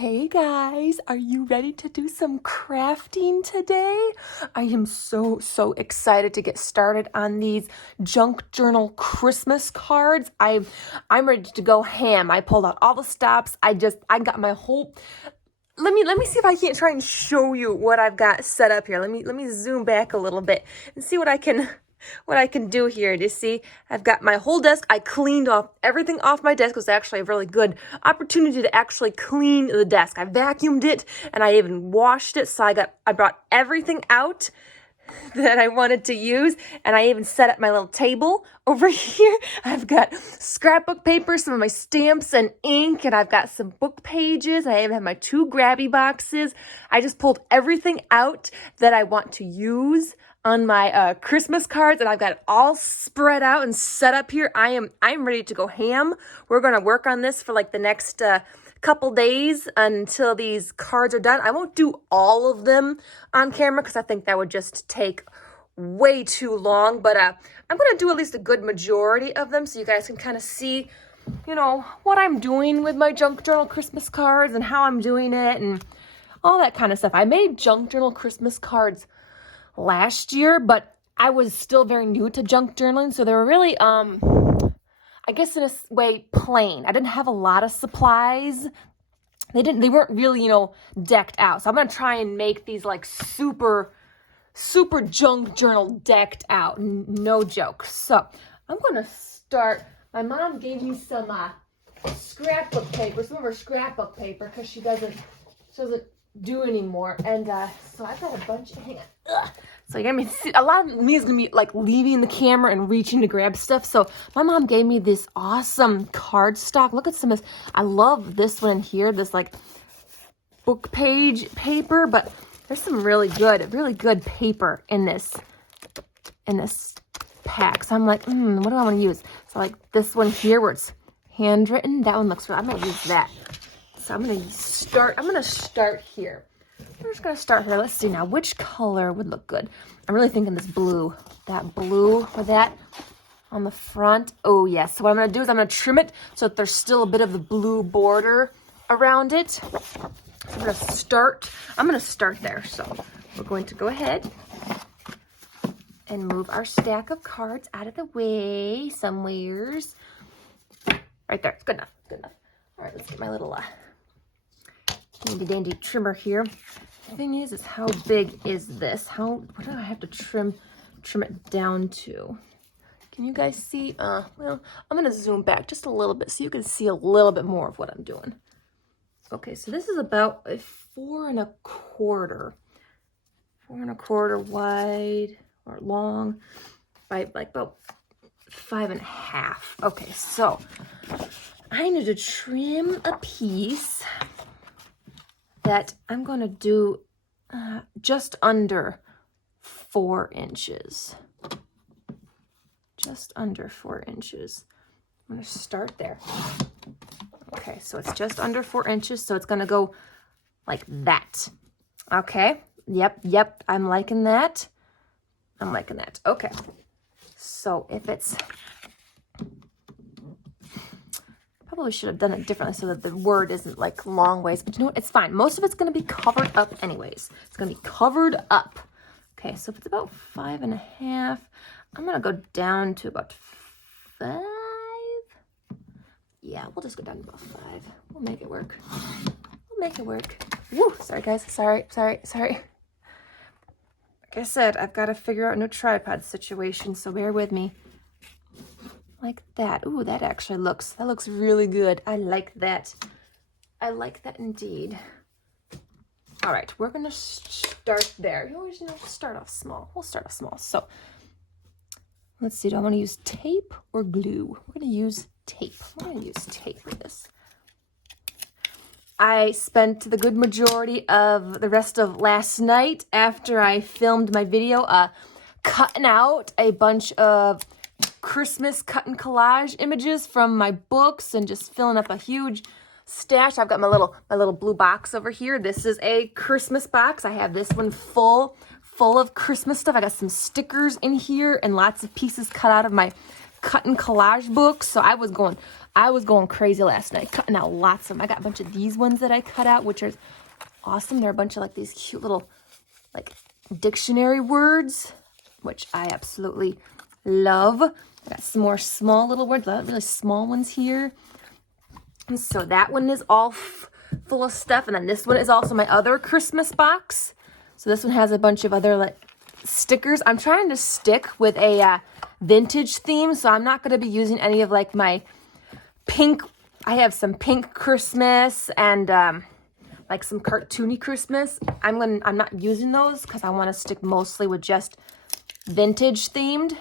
Hey guys, are you ready to do some crafting today? I am so excited to get started on these junk journal Christmas cards. I'm ready to go ham. I pulled out all the stops. I got my whole let me see if I can't try and show you what I've got set up here. Let me zoom back a little bit and see what I can do here. Do you see? I've got my whole desk. I cleaned off everything off my desk. It was actually a really good opportunity to actually clean the desk. I vacuumed it and I even washed it. So I brought everything out that I wanted to use, and I even set up my little table over here. I've got scrapbook paper, some of my stamps and ink, and I've got some book pages. I even have my 2 grabby boxes. I just pulled everything out that I want to use on my Christmas cards, and I've got it all spread out and set up here. I'm ready to go ham. We're going to work on this for like the next couple days until these cards are done. I won't do all of them on camera because I think that would just take way too long, but I'm going to do at least a good majority of them so you guys can kind of see, what I'm doing with my junk journal Christmas cards and how I'm doing it and all that kind of stuff. I made junk journal Christmas cards last year, but I was still very new to junk journaling, so they were really I guess in a way plain. I didn't have a lot of supplies. They weren't really, decked out. So I'm going to try and make these like super junk journal decked out. No joke. So I'm going to start. My mom gave me some scrapbook paper, some of her scrapbook paper, because she doesn't do anymore. And so I've got a bunch. Hang on. Ugh. So you're gonna see a lot of me is gonna be like leaving the camera and reaching to grab stuff. So my mom gave me this awesome cardstock. Look at some of this. I love this one here, this like book page paper, but there's some really good paper in this pack. So I'm like, what do I want to use? So like this one here where it's handwritten, that one looks really, I'm gonna use that. So I'm gonna start here. We're just going to start here. Let's see now. Which color would look good? I'm really thinking this blue. That blue for that on the front. Oh, yes. So what I'm going to do is I'm going to trim it so that there's still a bit of the blue border around it. So I'm going to start there. So we're going to go ahead and move our stack of cards out of the way somewheres. Right there. It's good enough. Good enough. All right, let's get my little handy dandy trimmer here. The thing is how big is this? What do I have to trim it down to? Can you guys see? Well, I'm gonna zoom back just a little bit so you can see a little bit more of what I'm doing. Okay, so this is about a 4 1/4 wide or long by like about 5 1/2. Okay, so I need to trim a piece that I'm going to do just under 4 inches. Just under 4 inches. I'm going to start there. Okay, so it's just under 4 inches, so it's going to go like that. Okay, yep, I'm liking that. Okay, so if it's... Probably should have done it differently so that the word isn't like long ways, but you know what? It's fine. Most of it's going to be covered up anyways. It's going to be covered up. Okay, so if it's about 5 1/2, I'm going to go down to about 5. Yeah, we'll just go down to about 5. We'll make it work. Woo, sorry guys. Sorry. Like I said, I've got to figure out a new tripod situation, so bear with me. Like that. Ooh, that looks really good. I like that. Indeed. All right, we're going to start there. You always, start off small. We'll start off small. So let's see. Do I want to use tape or glue? We're going to use tape. For this. I spent the good majority of the rest of last night after I filmed my video cutting out a bunch of Christmas cut and collage images from my books and just filling up a huge stash. I've got my little blue box over here. This is a Christmas box. I have this one full of Christmas stuff. I got some stickers in here and lots of pieces cut out of my cut and collage books. So I was going I was going crazy last night, cutting out lots of them. I got a bunch of these ones that I cut out, which are awesome. They're a bunch of like these cute little like dictionary words, which I absolutely love. I got some more small little words, really small ones here. And so that one is all full of stuff. And then this one is also my other Christmas box. So this one has a bunch of other like stickers. I'm trying to stick with a vintage theme, so I'm not going to be using any of like my pink. I have some pink Christmas and like some cartoony Christmas. I'm not using those because I want to stick mostly with just vintage themed.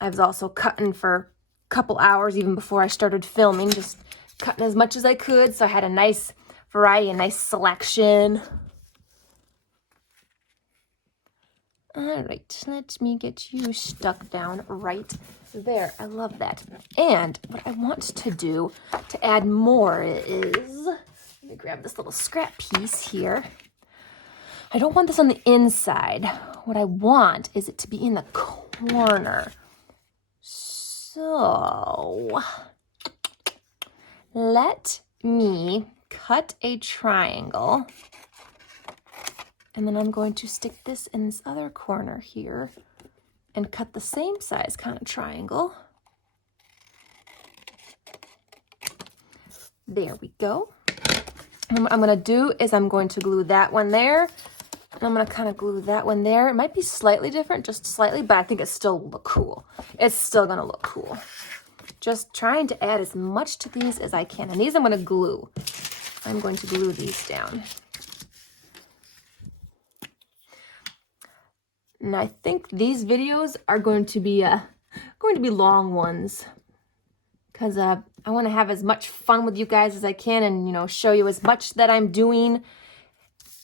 I was also cutting for a couple hours even before I started filming, just cutting as much as I could, so I had a nice variety, a nice selection. All right, let me get you stuck down right there. I love that. And what I want to do to add more is, let me grab this little scrap piece here. I don't want this on the inside. What I want is it to be in the corner. So let me cut a triangle. And then I'm going to stick this in this other corner here and cut the same size kind of triangle. There we go. And what I'm going to do is I'm going to glue that one there. And I'm going to kind of glue that one there. It might be slightly different, just slightly, but I think it still will look cool. It's still going to look cool. Just trying to add as much to these as I can. And these I'm going to glue. I'm going to glue these down. And I think these videos are going to be long ones because I want to have as much fun with you guys as I can and, you know, show you as much that I'm doing.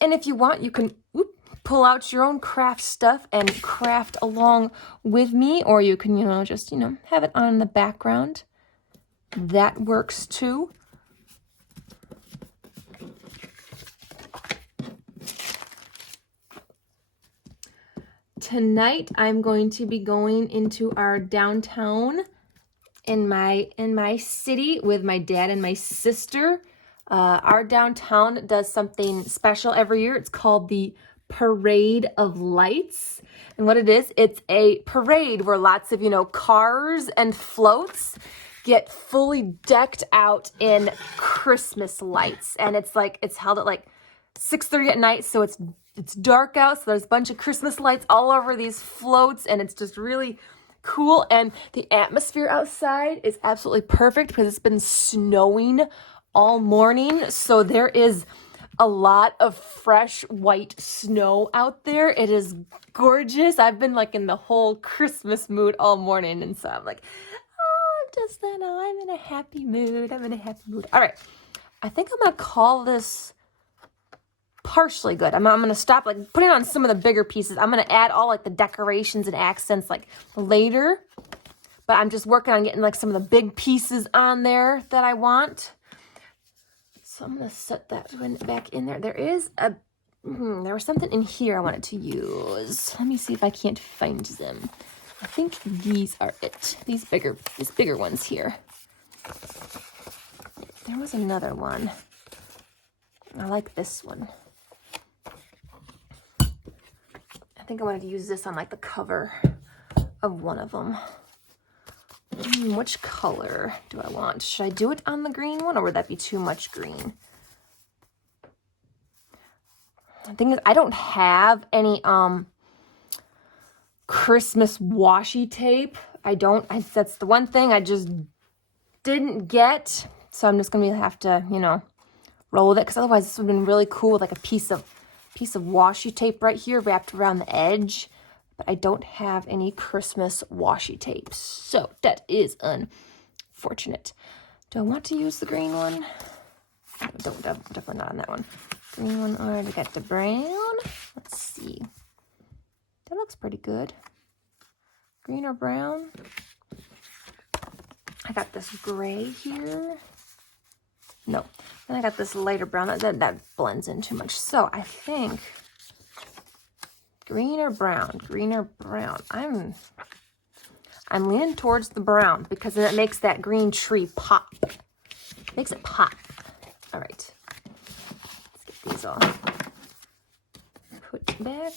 And if you want, you can pull out your own craft stuff and craft along with me, or you can, you know, just, you know, have it on in the background. That works too. Tonight, I'm going to be going into our downtown in my city with my dad and my sister. Our downtown does something special every year. It's called the Parade of Lights. And what it is, it's a parade where lots of, you know, cars and floats get fully decked out in Christmas lights. And it's held at like 6:30 at night, so it's dark out, so there's a bunch of Christmas lights all over these floats, and it's just really cool. And the atmosphere outside is absolutely perfect because it's been snowing all morning, so there is a lot of fresh white snow out there. It is gorgeous. I've been like in the whole Christmas mood all morning, and so I'm like, I'm in a happy mood. All right, I think I'm gonna call this partially good. I'm gonna stop like putting on some of the bigger pieces. I'm gonna add all like the decorations and accents like later, but I'm just working on getting like some of the big pieces on there that I want. So I'm gonna set that one back in there. There was something in here I wanted to use. Let me see if I can't find them. I think these are it. These bigger ones here. There was another one. I like this one. I think I wanted to use this on like the cover of one of them. Which color do I want? Should I do it on the green one, or would that be too much green? The thing is, I don't have any Christmas washi tape. That's the one thing I just didn't get. So I'm just gonna have to, you know, roll with it, because otherwise this would have been really cool with like a piece of washi tape right here wrapped around the edge. But I don't have any Christmas washi tape, so that is unfortunate. Do I want to use the green one? Definitely not on that one. Green one, I already got the brown. Let's see. That looks pretty good. Green or brown? I got this gray here. No, then I got this lighter brown. That blends in too much. So I think green or brown. I'm I'm leaning towards the brown because then it makes that green tree pop. Makes it pop. All right. Let's get these all put back.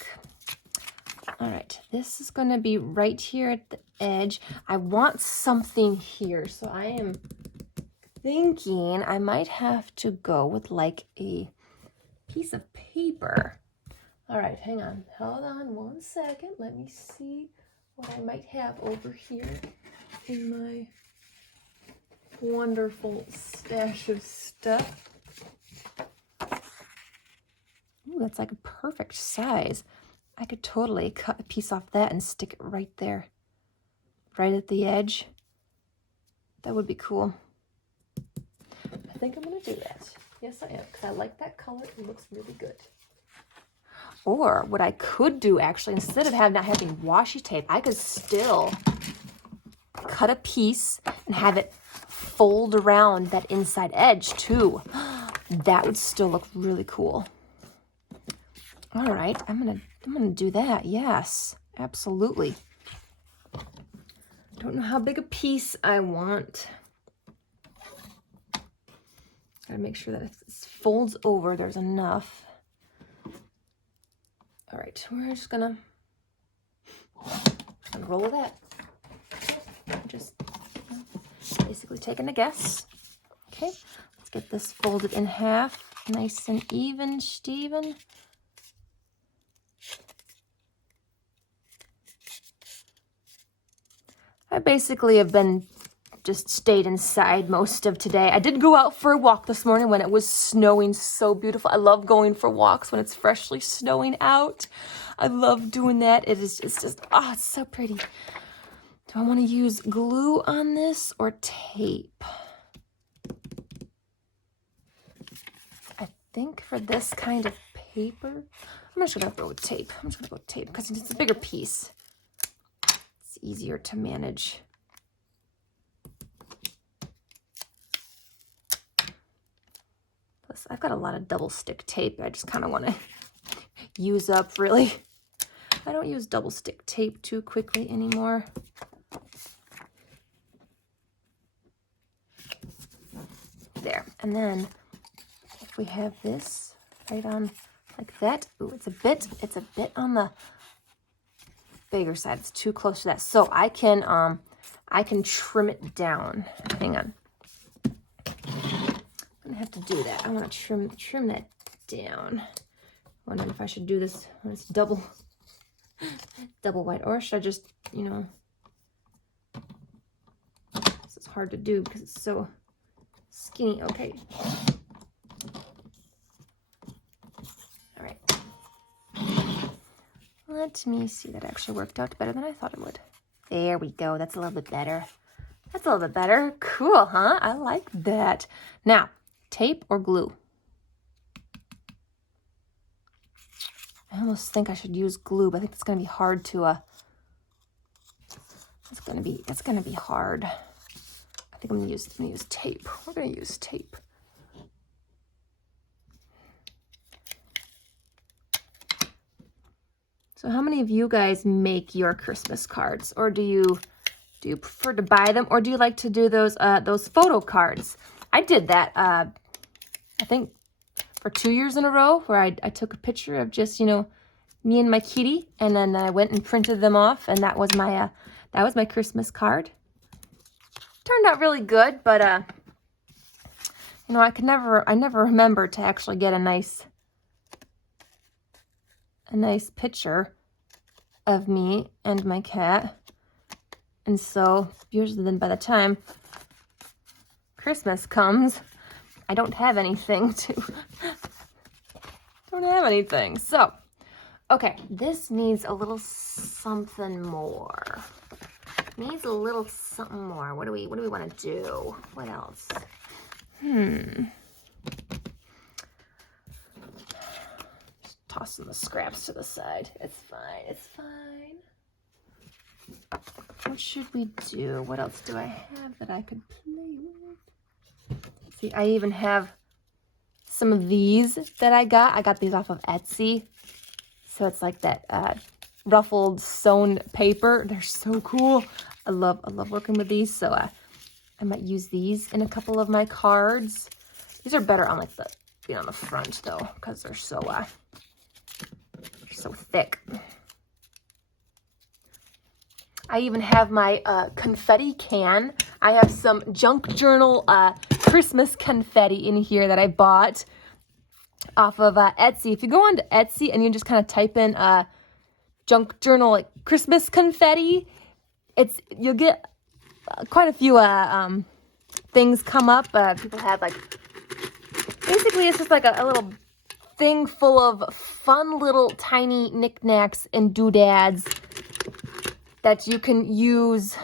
All right. This is going to be right here at the edge. I want something here. So I am thinking I might have to go with like a piece of paper. All right, hang on. Hold on 1 second. Let me see what I might have over here in my wonderful stash of stuff. Ooh, that's like a perfect size. I could totally cut a piece off that and stick it right there, right at the edge. That would be cool. I think I'm gonna do that. Yes, I am, because I like that color. It looks really good. Or what I could do, actually, instead of not having washi tape, I could still cut a piece and have it fold around that inside edge, too. That would still look really cool. All right, I'm gonna do that. Yes, absolutely. Don't know how big a piece I want. Gotta make sure that if this folds over, there's enough. All right, we're just gonna unroll that. Just basically taking a guess. Okay, let's get this folded in half, nice and even, Steven. I basically have been just stayed inside most of today. I did go out for a walk this morning when it was snowing so beautiful. I love going for walks when it's freshly snowing out. I love doing that. It's just, oh, it's so pretty. Do I want to use glue on this or tape? I think for this kind of paper, I'm just going to go with tape. I'm just going to go with tape because it's a bigger piece. It's easier to manage. I've got a lot of double stick tape. I just kind of want to use up, really. I don't use double stick tape too quickly anymore. There. And then if we have this right on like that. Ooh, it's a bit on the bigger side. It's too close to that. So I can trim it down. Hang on. I have to do that. I want to trim that down. Wondering if I should do this when it's double wide, or should I just, this is hard to do because it's so skinny. Okay. All right. Let me see. That actually worked out better than I thought it would. There we go. That's a little bit better. That's a little bit better. Cool, huh? I like that. Now, tape or glue? I almost think I should use glue, but I think it's going to be hard to, it's going to be hard. I think I'm going to use tape. We're going to use tape. So how many of you guys make your Christmas cards, or do you prefer to buy them, or do you like to do those photo cards? I did that, I think for 2 years in a row, where I took a picture of just, me and my kitty, and then I went and printed them off, and that was my Christmas card. Turned out really good, but I never remember to actually get a nice picture of me and my cat. And so usually then by the time Christmas comes, I don't have anything. So, okay, this needs a little something more. Needs a little something more. What do we want to do? What else? Just tossing the scraps to the side. It's fine. It's fine. What should we do? What else do I have that I could play with? See, I even have some of these that I got. I got these off of Etsy. So it's like that ruffled sewn paper. They're so cool. I love working with these. So I might use these in a couple of my cards. These are better on like the, on the front though, because they're so thick. I even have my confetti can. I have some junk journal Christmas confetti in here that I bought off of Etsy. If you go onto Etsy and you just kind of type in junk journal like Christmas confetti, you'll get quite a few things come up. People have like, basically it's just like a little thing full of fun little tiny knickknacks and doodads that you can use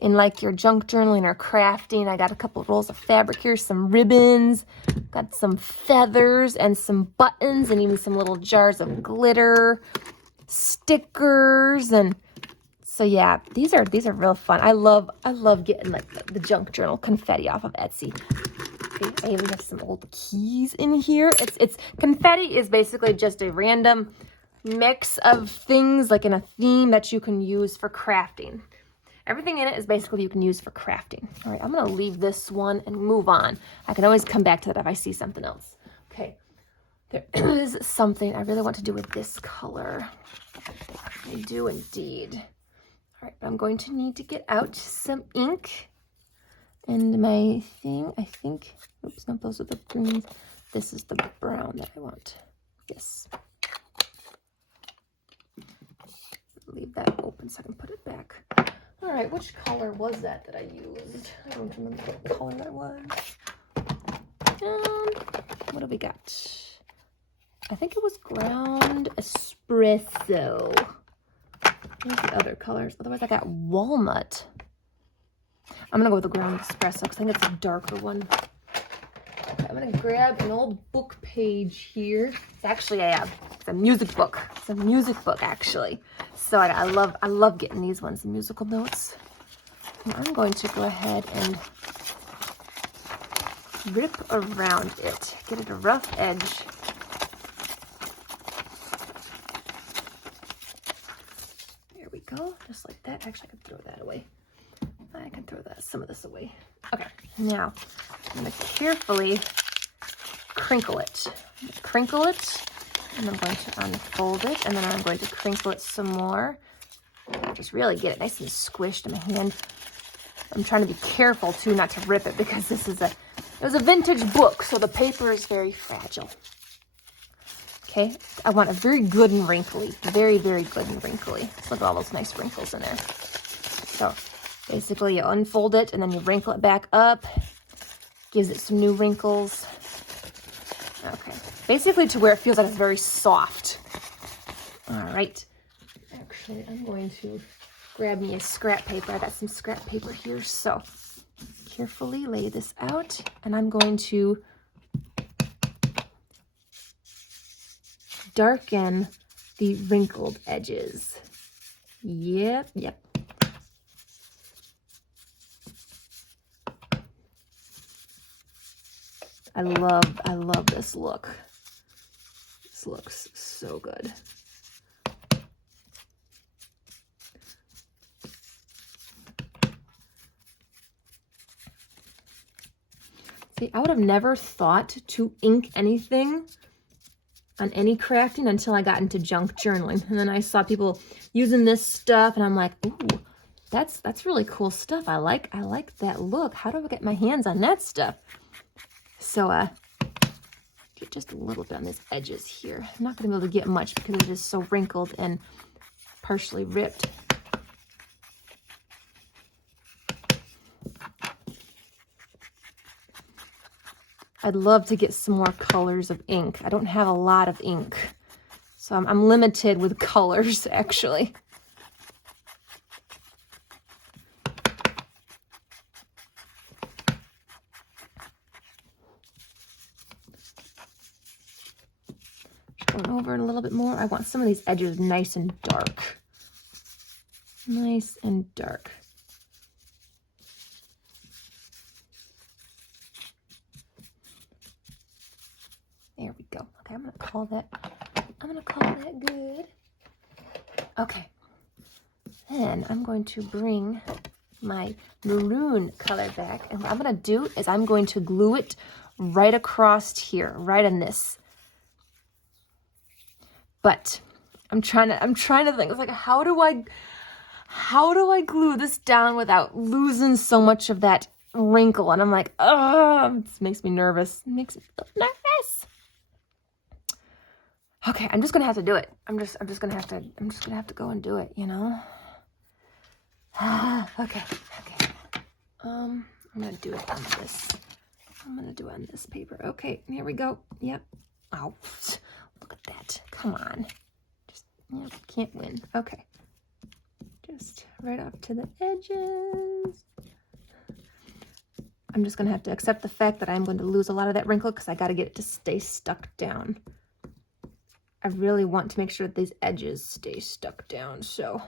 in like your junk journaling or crafting. I got a couple of rolls of fabric here, some ribbons, got some feathers and some buttons, and even some little jars of glitter, stickers, and so yeah, these are real fun. I love getting like the junk journal confetti off of Etsy. Okay, I even have some old keys in here. It's confetti is basically just a random mix of things like in a theme that you can use for crafting. Everything in it is basically you can use for crafting. All right, I'm going to leave this one and move on. I can always come back to that if I see something else. Okay, there is something I really want to do with this color. I do indeed. All right, I'm going to need to get out some ink. And my thing, I think, oops, no, those are the greens. This is the brown that I want. Yes. Leave that open so I can put it back. All right, which color was that I used? I don't remember what color that was. What do we got? I think it was ground espresso. Where's the other colors? Otherwise, I got walnut. I'm going to go with the ground espresso because I think it's a darker one. Okay, I'm going to grab an old book page here. It's actually it's a music book. It's a music book, actually. So I love getting these ones, the musical notes. And I'm going to go ahead and rip around it. Get it a rough edge. There we go. Just like that. Actually, I could throw that away. I can throw some of this away. Okay, now I'm going to carefully crinkle it. Crinkle it, and I'm going to unfold it, and then I'm going to crinkle it some more. Just really get it nice and squished in my hand. I'm trying to be careful too not to rip it because it was a vintage book, so the paper is very fragile. Okay, I want it very good and wrinkly. Very, very good and wrinkly. Look at all those nice wrinkles in there. So basically you unfold it and then you wrinkle it back up. Gives it some new wrinkles. Okay, basically to where it feels like it's very soft. All right. Actually, I'm going to grab me a scrap paper. I got some scrap paper here. So carefully lay this out, and I'm going to darken the wrinkled edges. Yep. I love this look. This looks so good. See, I would have never thought to ink anything on any crafting until I got into junk journaling. And then I saw people using this stuff and I'm like, ooh, that's really cool stuff. I like that look. How do I get my hands on that stuff? So get just a little bit on these edges here. I'm not going to be able to get much because it is so wrinkled and partially ripped. I'd love to get some more colors of ink. I don't have a lot of ink, so I'm limited with colors, actually. Going over it a little bit more. I want some of these edges nice and dark. Nice and dark. There we go. Okay, I'm gonna call that good. Okay. Then I'm going to bring my maroon color back. And what I'm going to do is I'm going to glue it right across here, right on this. But I'm trying to think, it's like, how do I glue this down without losing so much of that wrinkle? And I'm like, oh, this makes me nervous. It makes me so nervous. Okay, I'm just gonna have to do it. I'm just gonna have to go and do it, you know? Okay. I'm gonna do it on this. I'm gonna do it on this paper. Okay, here we go. Yep. Oh, look at that. Come on. Just, can't win. Okay. Just right off to the edges. I'm just gonna have to accept the fact that I'm going to lose a lot of that wrinkle because I gotta get it to stay stuck down. I really want to make sure that these edges stay stuck down, so.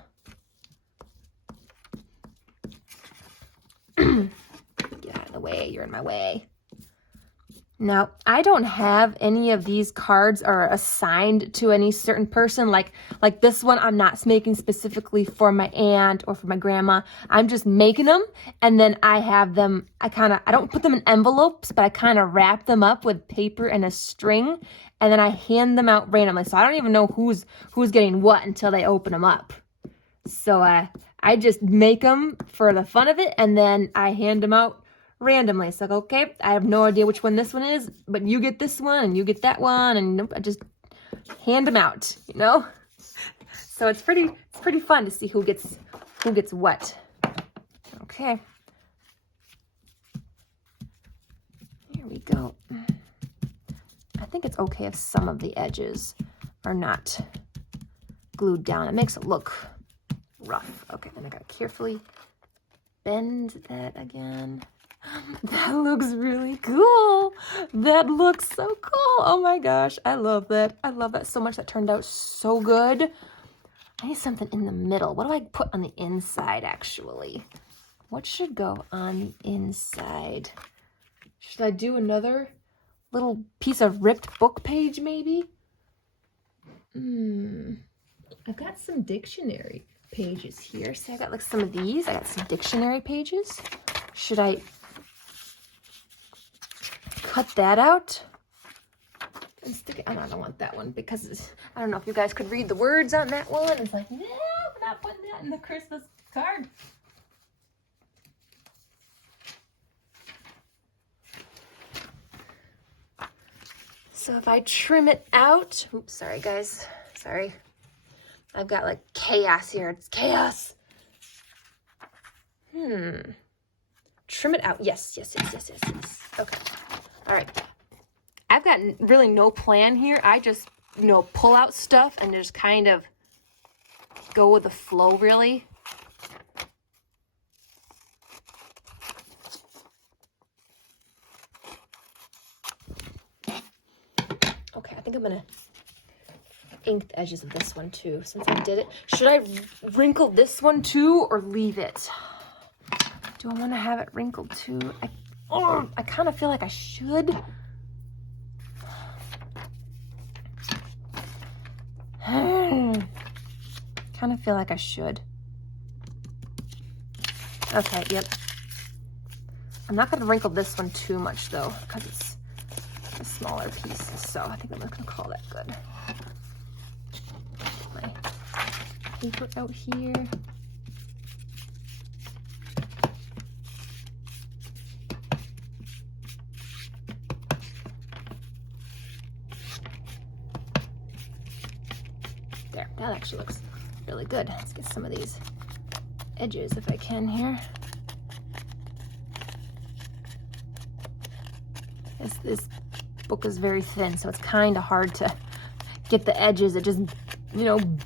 Get out of the way, you're in my way. Now, I don't have any of these cards are assigned to any certain person. Like this one, I'm not making specifically for my aunt or for my grandma. I'm just making them, and then I have them, I don't put them in envelopes, but I kind of wrap them up with paper and a string, and then I hand them out randomly. So I don't even know who's getting what until they open them up. So I just make them for the fun of it, and then I hand them out randomly. So, okay, I have no idea which one this one is, but you get this one and you get that one, and I just hand them out, you know? So it's pretty fun to see who gets what. Okay. Here we go. I think it's okay if some of the edges are not glued down. It makes it look rough. Okay, then I gotta carefully bend that again. That looks really cool. That looks so cool. Oh my gosh, I love that. I love that so much. That turned out so good. I need something in the middle. What do I put on the inside, actually? What should go on the inside? Should I do another little piece of ripped book page, maybe? I've got some dictionary pages here. So I got like some of these. I got some dictionary pages. Should I cut that out and stick it? I don't want that one because I don't know if you guys could read the words on that one. It's like, no, we're not putting that in the Christmas card. So if I trim it out, oops, sorry guys, sorry. I've got like chaos here. It's chaos. Trim it out. Yes. Okay. All right. I've got really no plan here. I just, pull out stuff and just kind of go with the flow, really. Okay, I think I'm going to ink the edges of this one too, since I did it. Should I wrinkle this one too or leave it? Do I want to have it wrinkled too? I kind of feel like I should. Kind of feel like I should. Okay, yep. I'm not going to wrinkle this one too much though, because it's a smaller piece. So I think I'm not going to call that good. My paper out here. There, that actually looks really good. Let's get some of these edges if I can here. This book is very thin, so it's kind of hard to get the edges. It just,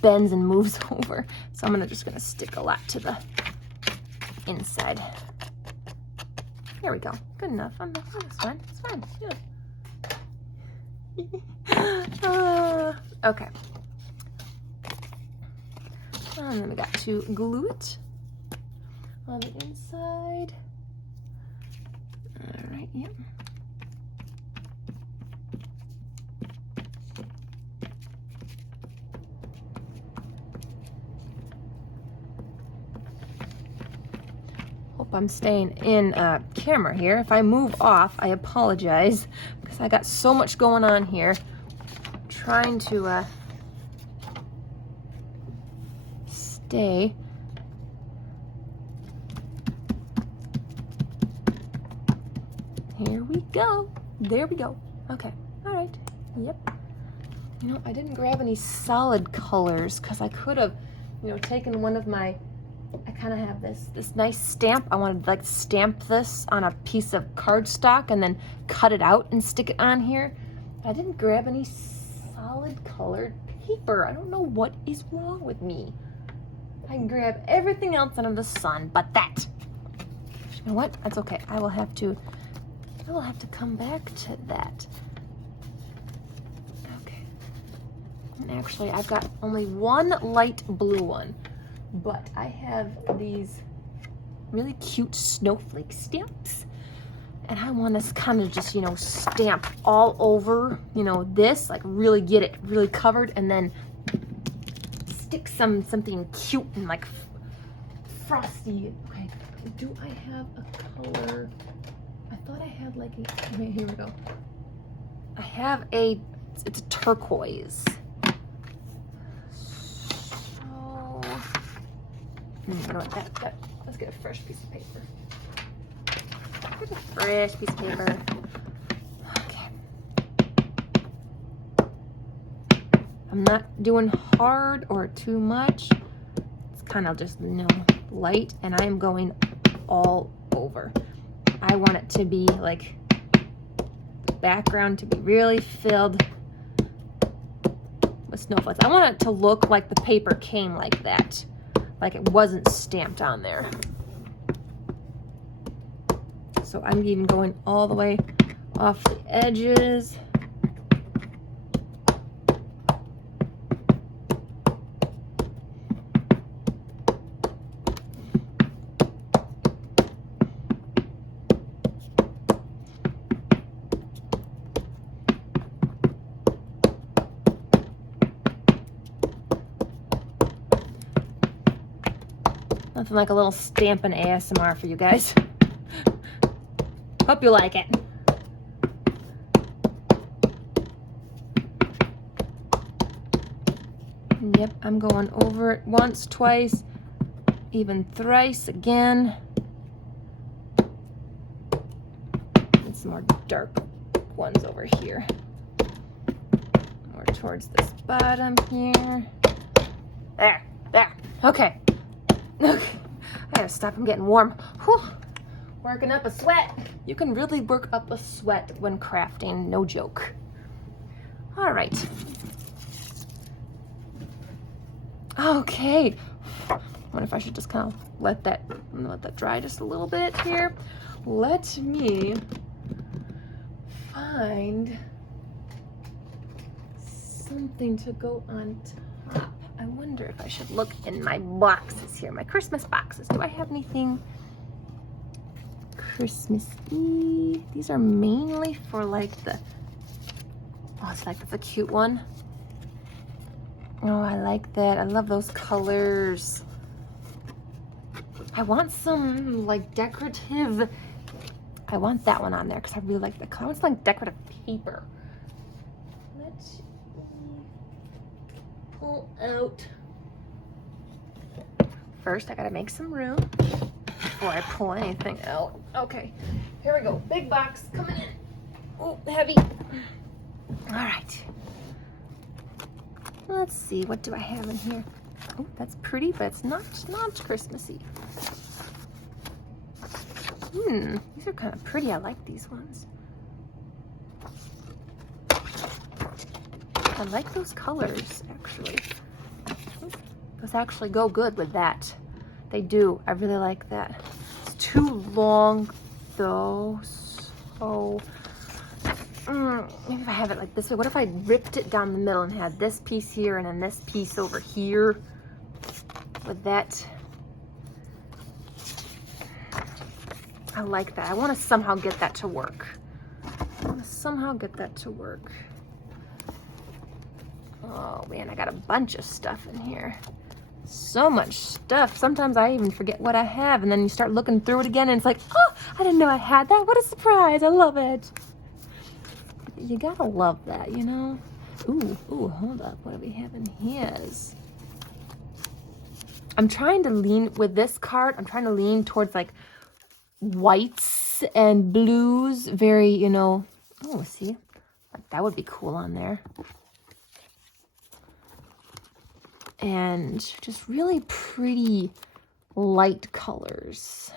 bends and moves over. So I'm just gonna stick a lot to the inside. There we go. Good enough. That's fine. It's fine. Yeah. Okay. And then we got to glue it on the inside. All right, yep. Hope I'm staying in camera here. If I move off, I apologize because I got so much going on here. I'm trying to stay. Here we go. There we go. Okay. All right. Yep. You know, I didn't grab any solid colors because I could have, you know, taken one of my, I kind of have this nice stamp. I wanted to like stamp this on a piece of cardstock and then cut it out and stick it on here. I didn't grab any solid colored paper. I don't know what is wrong with me. I can grab everything else under the sun, but that. You know what? That's okay. I will have to come back to that. Okay. And actually, I've got only one light blue one, but I have these really cute snowflake stamps. And I want to kind of just, you know, stamp all over, you know, this, like really get it really covered, and then stick something cute and like frosty. Okay, do I have a color? I thought I had like a, okay, here we go. I have it's a turquoise. So, you know what, let's get a fresh piece of paper. Get a fresh piece of paper. Okay. I'm not doing hard or too much. It's kind of just, you know, light, and I'm going all over. I want it to be like the background to be really filled with snowflakes. I want it to look like the paper came like that, like it wasn't stamped on there. So I'm even going all the way off the edges. Nothing like a little stamping ASMR for you guys. Hope you like it. Yep, I'm going over it once, twice, even thrice again. And some more dark ones over here. More towards this bottom here. There. Okay. I gotta stop, I'm getting warm. Whew. Working up a sweat. You can really work up a sweat when crafting, no joke. All right. Okay. I wonder if I should just kind of let that dry just a little bit here. Let me find something to go on top. I wonder if I should look in my boxes here, my Christmas boxes. Do I have anything Christmassy? These are mainly for like the, oh, it's like that's a cute one. Oh, I like that. I love those colors. I want some like decorative, I want that one on there because I really like the color. I want some like decorative paper. Let's pull out. First, I gotta make some room before I pull anything out. Okay, here we go. Big box coming in. Oh, heavy. All right. Let's see, what do I have in here? Oh, that's pretty, but it's not Christmassy. These are kind of pretty. I like these ones. I like those colors, actually. Those actually go good with that. They do. I really like that. It's too long, though. So, maybe if I have it like this way. What if I ripped it down the middle and had this piece here and then this piece over here with that? I like that. I want to somehow get that to work. Oh man, I got a bunch of stuff in here. So much stuff. Sometimes I even forget what I have, and then you start looking through it again, and it's like, oh, I didn't know I had that. What a surprise. I love it. You gotta love that, you know? Ooh, hold up. What do we have in his? I'm trying to lean, with this card, I'm trying to lean towards like whites and blues. Very, you know, oh, see? Like, that would be cool on there. And just really pretty light colors.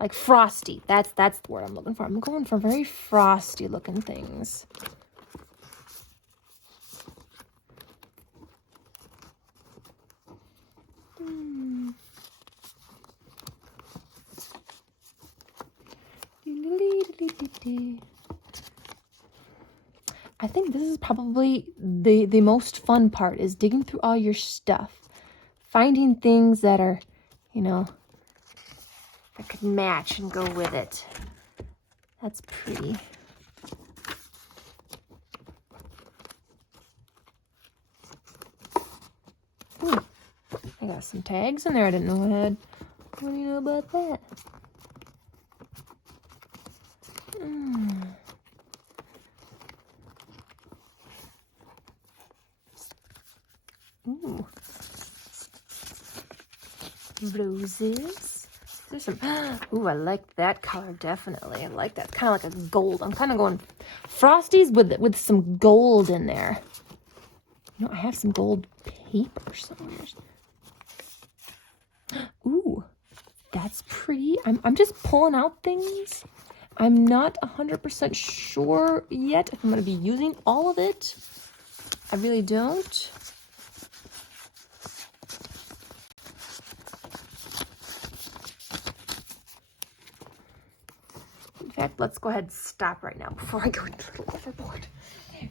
Like frosty. That's the word I'm looking for. I'm going for very frosty looking things. I think this is probably the most fun part, is digging through all your stuff. Finding things that are, you know, that could match and go with it. That's pretty. Ooh, I got some tags in there I didn't know I had. What do you know about that? Ooh. Roses. There's some, ooh, I like that color, definitely. I like that. Kind of like a gold. I'm kind of going Frosties with some gold in there. You know, I have some gold paper somewhere. Ooh, that's pretty. I'm just pulling out things. I'm not 100% sure yet if I'm going to be using all of it. I really don't. In fact, let's go ahead and stop right now before I go overboard.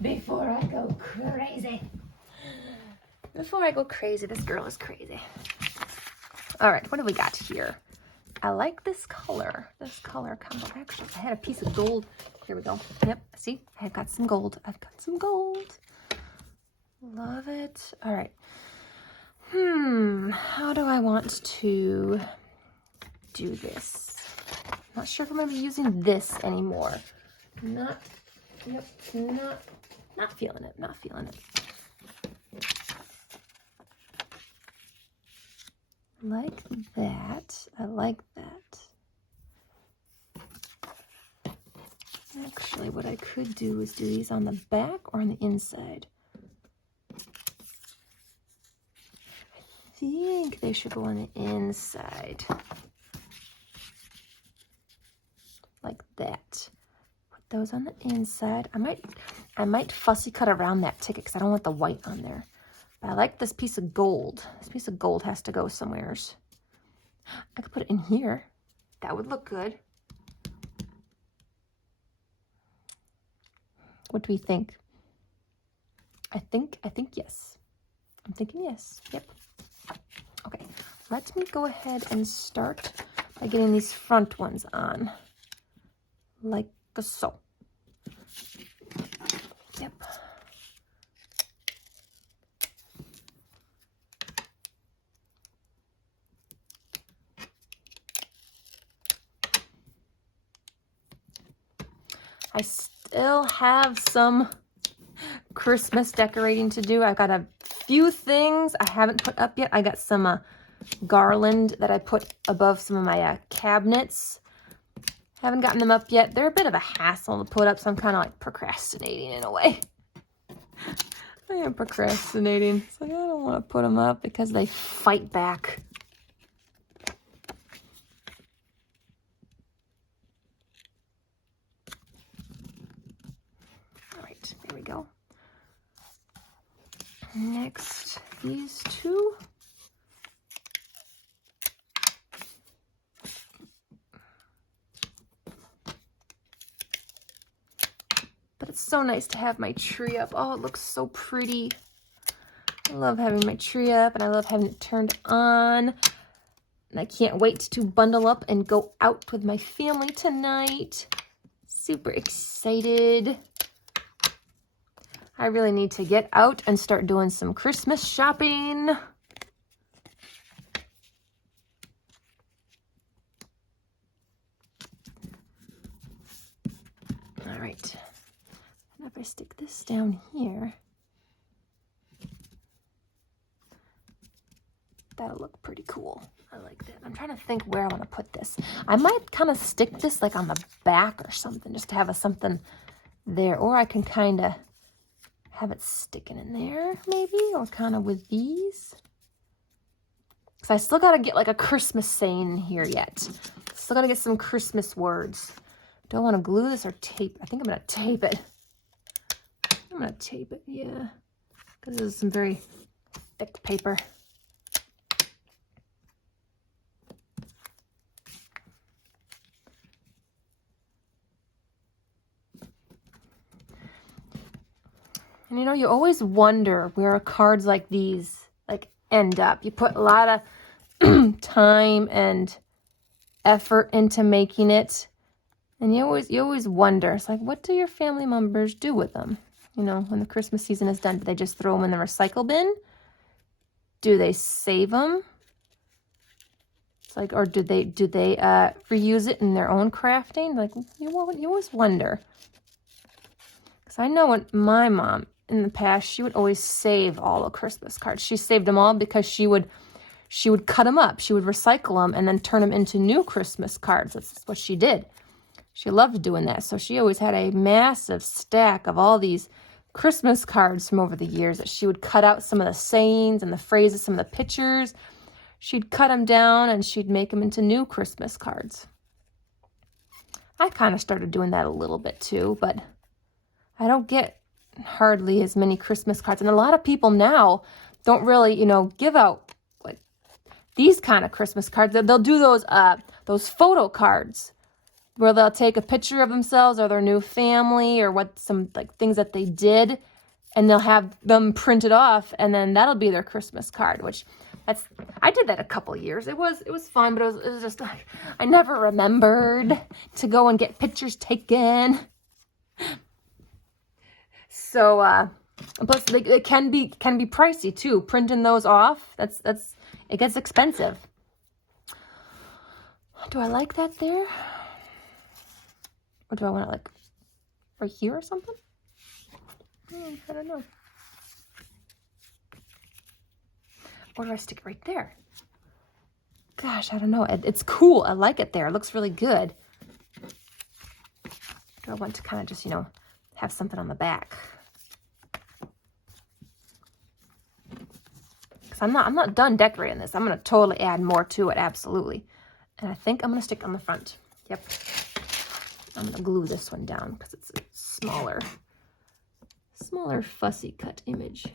Before I go crazy. Before I go crazy, this girl is crazy. All right, what do we got here? I like this color combo. Actually, I had a piece of gold. Here we go. Yep, see, I've got some gold. I've got some gold. Love it. All right. How do I want to do this? Not sure if I'm going to be using this anymore. Not feeling it. Not feeling it. Like that. I like that. Actually, what I could do is do these on the back or on the inside. I think they should go on the inside. Like that. Put those on the inside. I might fussy cut around that ticket because I don't want the white on there. But I like this piece of gold. This piece of gold has to go somewheres. I could put it in here. That would look good. What do we think? I think yes. I'm thinking yes. Yep. Okay. Let me go ahead and start by getting these front ones on. Like so. Yep. I still have some Christmas decorating to do. I've got a few things I haven't put up yet. I got some garland that I put above some of my cabinets. Haven't gotten them up yet. They're a bit of a hassle to put up, so I'm kind of like procrastinating in a way. I am procrastinating. It's like I don't want to put them up because they fight back. All right, there we go. Next, these two. But it's so nice to have my tree up. Oh, it looks so pretty. I love having my tree up, and I love having it turned on. And I can't wait to bundle up and go out with my family tonight. Super excited. I really need to get out and start doing some Christmas shopping. down here. That'll look pretty cool. I like that. I'm trying to think where I want to put this. I might kind of stick this like on the back or something, just to have something there. Or I can kind of have it sticking in there, maybe, or kind of with these. Because I still got to get like a Christmas saying in here yet. Still got to get some Christmas words. Do I want to glue this or tape? I think I'm going to tape it. I'm going to tape it, yeah. Because this is some very thick paper. And you know, you always wonder where cards like these like end up. You put a lot of time and effort into making it, and you always wonder. It's like, what do your family members do with them? You know, when the Christmas season is done, do they just throw them in the recycle bin? Do they save them? It's like, or do they reuse it in their own crafting? Like, you always wonder. Because I know when my mom in the past, she would always save all the Christmas cards. She saved them all because she would cut them up. She would recycle them and then turn them into new Christmas cards. That's what she did. She loved doing that. So she always had a massive stack of all these Christmas cards from over the years that she would cut out some of the sayings and the phrases, some of the pictures. She'd cut them down and she'd make them into new Christmas cards. I kind of started doing that a little bit too, but I don't get hardly as many Christmas cards. And a lot of people now don't really, you know, give out like these kind of Christmas cards. They'll do those photo cards where they'll take a picture of themselves or their new family or what some like things that they did, and they'll have them printed off, and then that'll be their Christmas card, which I did that a couple of years. It was fun, but it was just like I never remembered to go and get pictures taken. So, plus it can be pricey too. Printing those off, it gets expensive. Do I like that there? Or do I want it like right here or something? I don't know. Or do I stick it right there? Gosh, I don't know. It's cool. I like it there. It looks really good. Do I want to kind of just, you know, have something on the back? Because I'm not done decorating this. I'm going to totally add more to it, absolutely. And I think I'm going to stick on the front. Yep. I'm going to glue this one down because it's a smaller fussy cut image.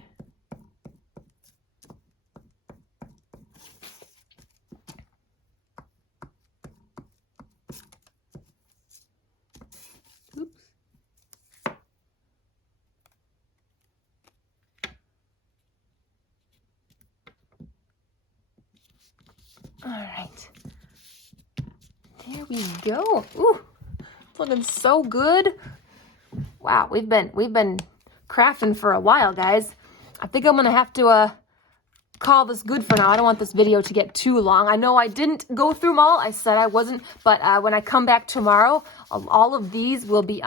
Oops. All right. There we go. Ooh, it's looking so good. Wow, we've been crafting for a while, guys. I think I'm gonna have to call this good for now. I don't want this video to get too long. I know I didn't go through them all. I said I wasn't, but when I come back tomorrow, all of these will be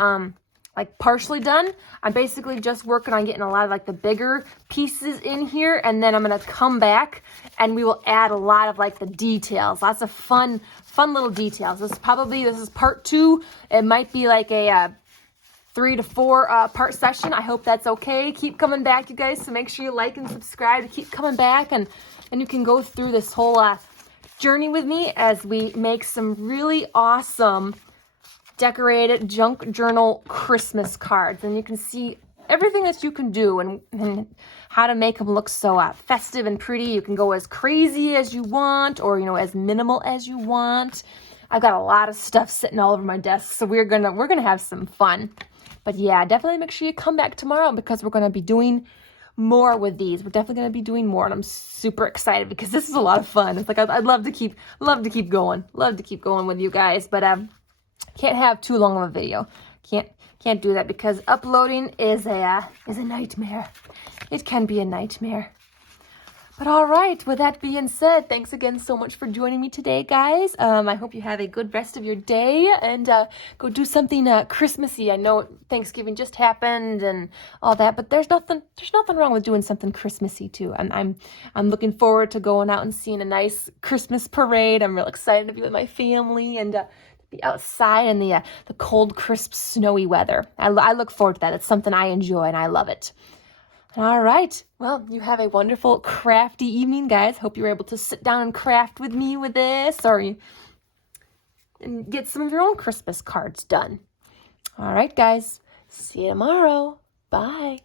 like partially done. I'm basically just working on getting a lot of like the bigger pieces in here, and then I'm gonna come back and we will add a lot of like the details, lots of fun little details. This is part 2. It might be like a 3 to 4 part session. I hope that's okay. Keep coming back, you guys, so make sure you like and subscribe to keep coming back, and you can go through this whole journey with me as we make some really awesome decorated junk journal Christmas cards. And you can see everything that you can do and how to make them look so festive and pretty. You can go as crazy as you want, or, you know, as minimal as you want. I've got a lot of stuff sitting all over my desk, so we're gonna have some fun. But yeah, definitely make sure you come back tomorrow because we're gonna be doing more with these. We're definitely gonna be doing more, and I'm super excited because this is a lot of fun. It's like I'd love to keep going. Love to keep going with you guys, but can't have too long of a video. Can't do that because uploading is a nightmare. It can be a nightmare. But all right, with that being said, thanks again so much for joining me today, guys. I hope you have a good rest of your day and go do something Christmassy. I know Thanksgiving just happened and all that, but there's nothing wrong with doing something Christmassy too. I'm looking forward to going out and seeing a nice Christmas parade. I'm real excited to be with my family and be outside in the cold, crisp, snowy weather. I look forward to that. It's something I enjoy and I love it. All right. Well, you have a wonderful crafty evening, guys. Hope you were able to sit down and craft with me with this and get some of your own Christmas cards done. All right, guys. See you tomorrow. Bye.